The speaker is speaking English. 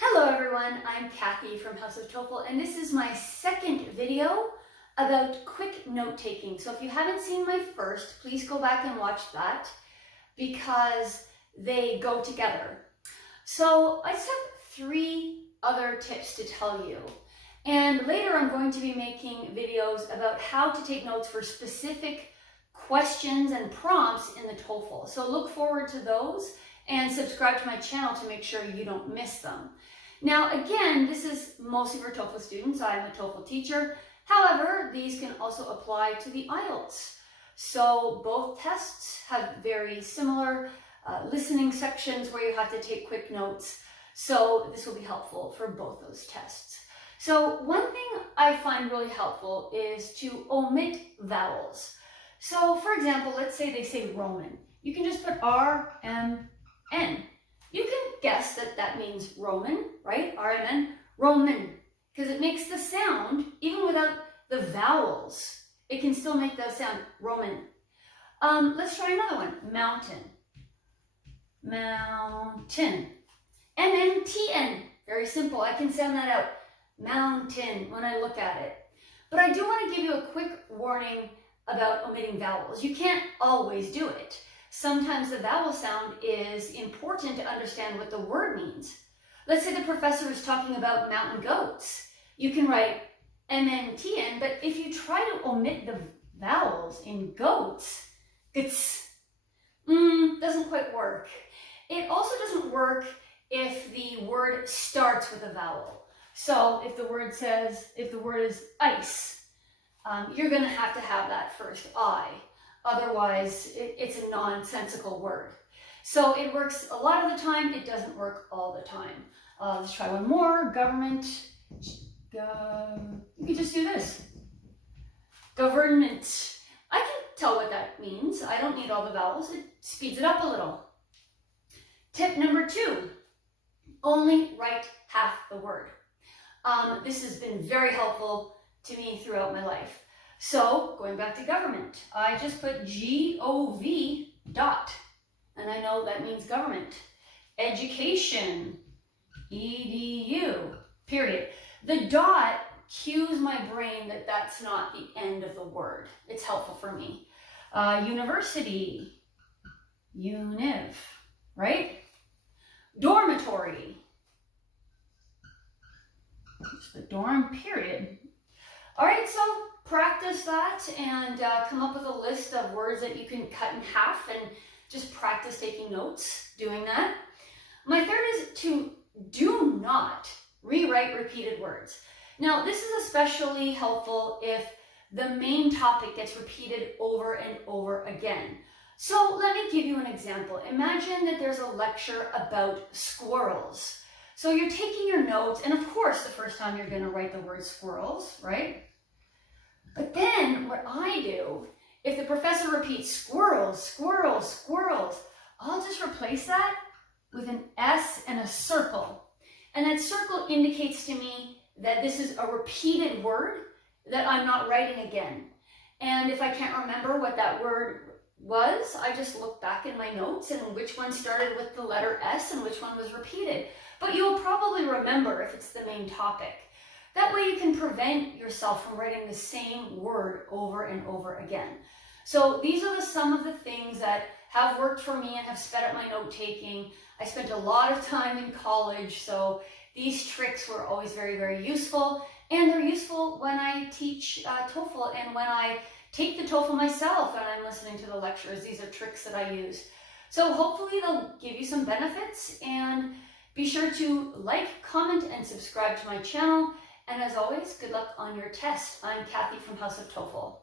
Hello everyone, I'm Kathy from House of TOEFL, and this is my second video about quick note-taking. So if you haven't seen my first, please go back and watch that because they go together. So I just have 3 other tips to tell you. And later I'm going to be making videos about how to take notes for specific questions and prompts in the TOEFL. So look forward to those and subscribe to my channel to make sure you don't miss them. Now again, this is mostly for TOEFL students. I'm a TOEFL teacher. However, these can also apply to the IELTS. So both tests have very similar listening sections where you have to take quick notes. So this will be helpful for both those tests. So one thing I find really helpful is to omit vowels. So for example, let's say they say Roman. You can just put R-M-N. You can guess that that means Roman, right? R-M-N, Roman, because it makes the sound, even without the vowels, it can still make the sound Roman. Let's try another one, mountain. Mountain. M-M-T-N, very simple. I can sound that out, mountain, when I look at it. But I do want to give you a quick warning about omitting vowels. You can't always do it. Sometimes the vowel sound is important to understand what the word means. Let's say the professor is talking about mountain goats. You can write M-N-T-N, but if you try to omit the vowels in goats, doesn't quite work. It also doesn't work if the word starts with a vowel. So if the word is ice, you're going to have that first I. Otherwise, it's a nonsensical word. So it works a lot of the time. It doesn't work all the time. Let's try one more. Government. You can just do this. Government. I can tell what that means. I don't need all the vowels. It speeds it up a little. Tip number 2. Only write half the word. This has been very helpful to me throughout my life. So, going back to government, I just put G-O-V dot, and I know that means government. Education, E-D-U, period. The dot cues my brain that that's not the end of the word. It's helpful for me. University, univ, right? Dormitory, just the dorm, period. All right, so practice that and come up with a list of words that you can cut in half and just practice taking notes doing that. My third is to do not rewrite repeated words. Now, this is especially helpful if the main topic gets repeated over and over again. So let me give you an example. Imagine that there's a lecture about squirrels. So you're taking your notes, and of course, the first time you're going to write the word squirrels, right? But then what I do, if the professor repeats squirrels, squirrels, squirrels, I'll just replace that with an S and a circle. And that circle indicates to me that this is a repeated word that I'm not writing again. And if I can't remember what that word was, I just look back in my notes and which one started with the letter S and which one was repeated. But you'll probably remember if it's the main topic. That way you can prevent yourself from writing the same word over and over again. So these are some of the things that have worked for me and have sped up my note-taking. I spent a lot of time in college, so these tricks were always very, very useful. And they're useful when I teach TOEFL and when I take the TOEFL myself and I'm listening to the lectures. These are tricks that I use. So hopefully they'll give you some benefits, and be sure to like, comment, and subscribe to my channel. And as always, good luck on your test. I'm Kathy from House of TOEFL.